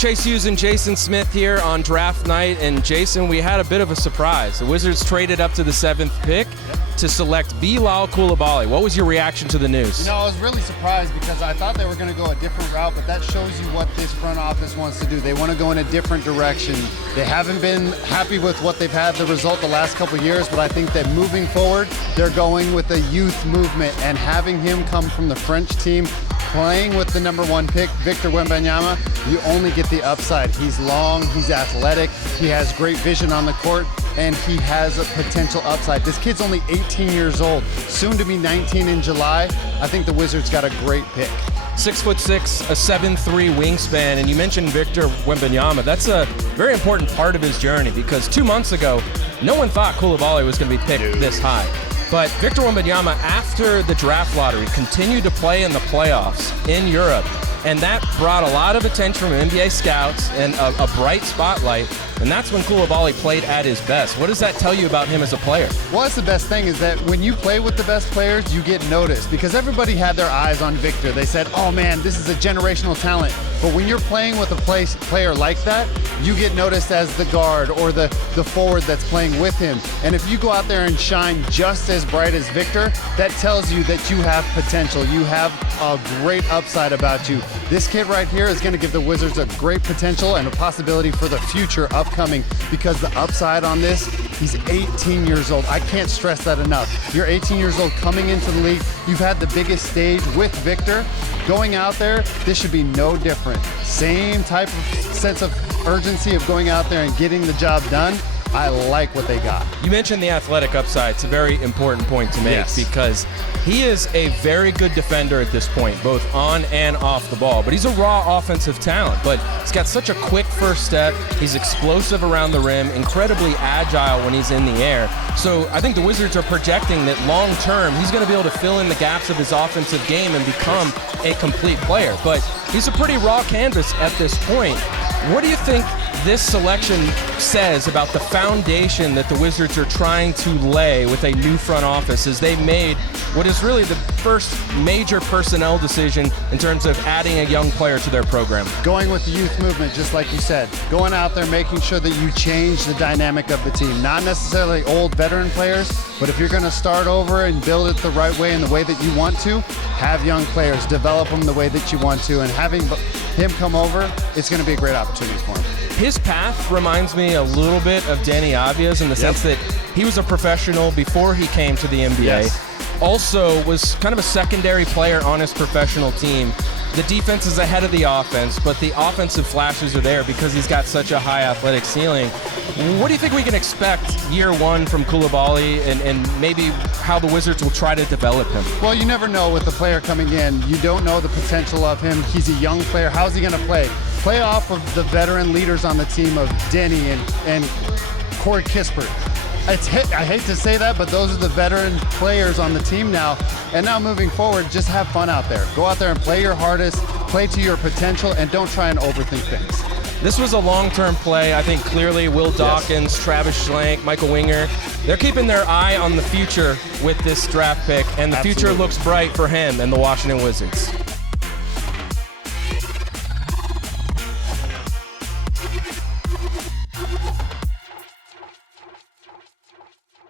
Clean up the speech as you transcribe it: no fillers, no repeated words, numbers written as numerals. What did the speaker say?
Chase Hughes and Jason Smith here on draft night. And Jason, we had a bit of a surprise. The Wizards traded up to the 7th pick to select Bilal Coulibaly. What was your reaction to the news? You know, I was really surprised because I thought they were going to go a different route, but that shows you what this front office wants to do. They want to go in a different direction. They haven't been happy with what they've had, the result the last couple of years, but I think that moving forward, they're going with a youth movement, and having him come from the French team, playing with the #1 pick, Victor Wembanyama, you only get the upside. He's long, he's athletic, he has great vision on the court, and he has a potential upside. This kid's only 18 years old, soon to be 19 in July. I think the Wizards got a great pick. 6'6", a 7'3" wingspan, and you mentioned Victor Wembanyama. That's a very important part of his journey because 2 months ago, no one thought Coulibaly was going to be picked this high. But Victor Wembanyama, after the draft lottery, continued to play in the playoffs in Europe, and that brought a lot of attention from NBA scouts and a bright spotlight, and that's when Coulibaly played at his best. What does that tell you about him as a player? Well, that's the best thing, is that when you play with the best players, you get noticed, because everybody had their eyes on Victor. They said, oh man, this is a generational talent. But when you're playing with a player like that, you get noticed as the guard or the forward that's playing with him. And if you go out there and shine just as bright as Victor, that tells you that you have potential. You have a great upside about you. This kid right here is going to give the Wizards a great potential and a possibility for the future upcoming, because the upside on this, he's 18 years old. I can't stress that enough. You're 18 years old coming into the league. You've had the biggest stage with Victor. Going out there, this should be no different. Same type of sense of urgency of going out there and getting the job done. I like what they got. You mentioned the athletic upside. It's a very important point to make because he is a very good defender at this point, both on and off the ball. But he's a raw offensive talent. But he's got such a quick first step. He's explosive around the rim, incredibly agile when he's in the air. So I think the Wizards are projecting that long term, he's going to be able to fill in the gaps of his offensive game and become a complete player. But he's a pretty raw canvas at this point. What do you think this selection says about the foundation that the Wizards are trying to lay with a new front office as they made what is really the first major personnel decision in terms of adding a young player to their program? Going with the youth movement, just like you said. Going out there, making sure that you change the dynamic of the team. Not necessarily old veteran players, but if you're going to start over and build it the right way and the way that you want to, have young players, develop them the way that you want to, and having him come over, it's going to be a great opportunity for him. His path reminds me a little bit of Danny Avia's in the sense that he was a professional before he came to the NBA. Also was kind of a secondary player on his professional team. The defense is ahead of the offense, but the offensive flashes are there because he's got such a high athletic ceiling. What do you think we can expect year one from Coulibaly and maybe how the Wizards will try to develop him? Well, you never know with the player coming in. You don't know the potential of him. He's a young player. How's he going to play? Play off of the veteran leaders on the team of Denny and Corey Kispert. I hate to say that, but those are the veteran players on the team now. And now moving forward, just have fun out there. Go out there and play your hardest, play to your potential, and don't try and overthink things. This was a long-term play. I think clearly Will Dawkins, Travis Schlenk, Michael Winger, they're keeping their eye on the future with this draft pick, and the future looks bright for him and the Washington Wizards.